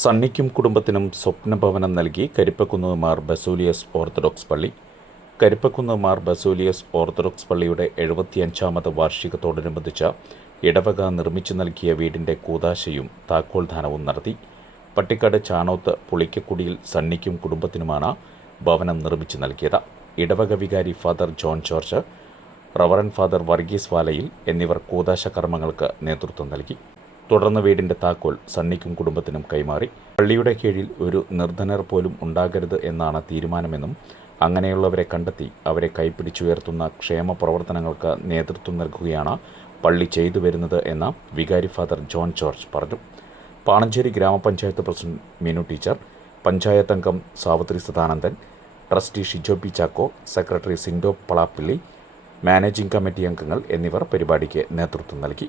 സണ്ണിക്കും കുടുംബത്തിനും സ്വപ്നഭവനം നൽകി കരിപ്പക്കുന്ന് മാർ ബസേലിയസ് ഓർത്തഡോക്സ് പള്ളി. കരിപ്പക്കുന്ന് മാർ ബസേലിയസ് ഓർത്തഡോക്സ് പള്ളിയുടെ 75ാമത് വാർഷികത്തോടനുബന്ധിച്ച് ഇടവക നിർമ്മിച്ചു നൽകിയ വീടിൻ്റെ കൂദാശയും താക്കോൽദാനവും നടത്തി. പട്ടിക്കാട് ചാണോത്ത് പുളിക്കക്കുടിയിൽ സണ്ണിക്കും കുടുംബത്തിനുമാണ് ഭവനം നിർമ്മിച്ചു നൽകിയത്. ഇടവക വികാരി father John George, reverend father Varghese Valayil എന്നിവർ കൂദാശ കർമ്മങ്ങൾക്ക് നേതൃത്വം നൽകി. തുടർന്ന് വീടിൻ്റെ താക്കോൽ സണ്ണിക്കും കുടുംബത്തിനും കൈമാറി. പള്ളിയുടെ കീഴിൽ ഒരു നിർധനർ പോലും ഉണ്ടാകരുത് എന്നാണ് തീരുമാനമെന്നും അങ്ങനെയുള്ളവരെ കണ്ടെത്തി അവരെ കൈപ്പിടിച്ചുയർത്തുന്ന ക്ഷേമ പ്രവർത്തനങ്ങൾക്ക് നേതൃത്വം നൽകുകയാണ് പള്ളി ചെയ്തു വരുന്നത് എന്ന വികാരി ഫാദർ ജോൺ ജോർജ് പറഞ്ഞു. പാണഞ്ചേരി ഗ്രാമപഞ്ചായത്ത് പ്രസിഡന്റ് മീനു ടീച്ചർ, പഞ്ചായത്ത് അംഗം Savithri Sadanandan, trustee Shijo P Chacko, secretary Sindo Palappilly, managing committee അംഗങ്ങൾ എന്നിവർ പരിപാടിക്ക് നേതൃത്വം നൽകി.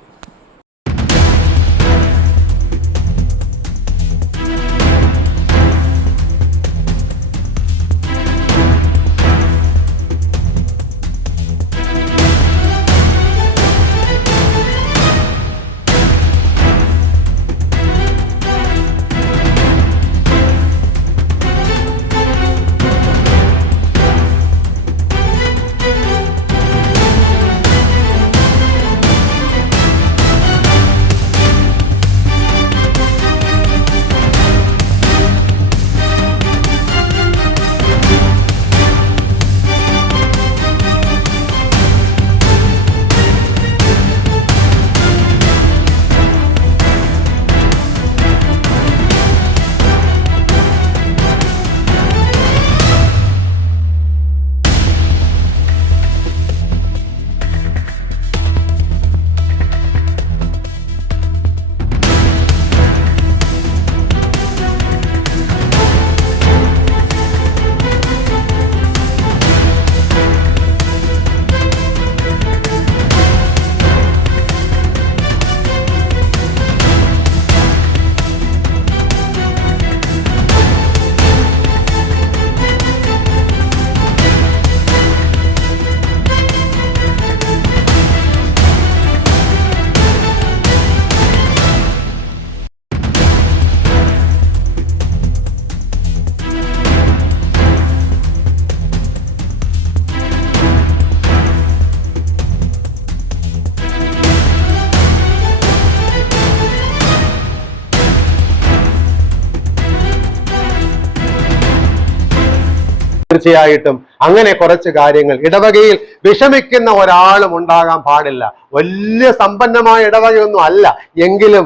തീർച്ചയായിട്ടും അങ്ങനെ കുറച്ച് കാര്യങ്ങൾ ഇടവകയിൽ വിഷമിക്കുന്ന ഒരാളും ഉണ്ടാകാൻ പാടില്ല. വലിയ സമ്പന്നമായ ഇടവകയൊന്നും അല്ല എങ്കിലും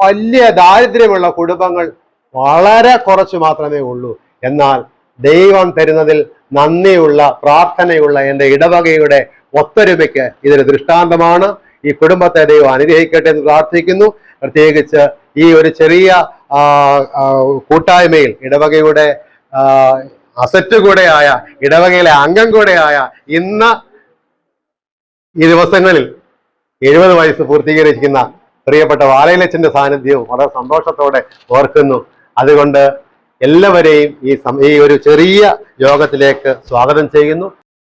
വലിയ ദാരിദ്ര്യമുള്ള കുടുംബങ്ങൾ വളരെ കുറച്ച് മാത്രമേ ഉള്ളൂ. എന്നാൽ ദൈവം തരുന്നതിൽ നന്ദിയുള്ള പ്രാർത്ഥനയുള്ള എൻ്റെ ഇടവകയുടെ ഒത്തൊരുമയ്ക്ക് ഇതൊരു ദൃഷ്ടാന്തമാണ്. ഈ കുടുംബത്തെ ദൈവം അനുഗ്രഹിക്കട്ടെ എന്ന് പ്രാർത്ഥിക്കുന്നു. പ്രത്യേകിച്ച് ഈ ഒരു ചെറിയ കൂട്ടായ്മയിൽ ഇടവകയുടെ അസറ്റ് കൂടെയായ ഇടവകയിലെ അംഗം കൂടെയായ ഇന്ന് ഈ ദിവസങ്ങളിൽ 70 വയസ്സ് പൂർത്തീകരിക്കുന്ന പ്രിയപ്പെട്ട വാലയിലച്ചന്റെ സാന്നിധ്യവും വളരെ സന്തോഷത്തോടെ ഓർക്കുന്നു. അതുകൊണ്ട് എല്ലാവരെയും ഈ ഒരു ചെറിയ യോഗത്തിലേക്ക് സ്വാഗതം ചെയ്യുന്നു.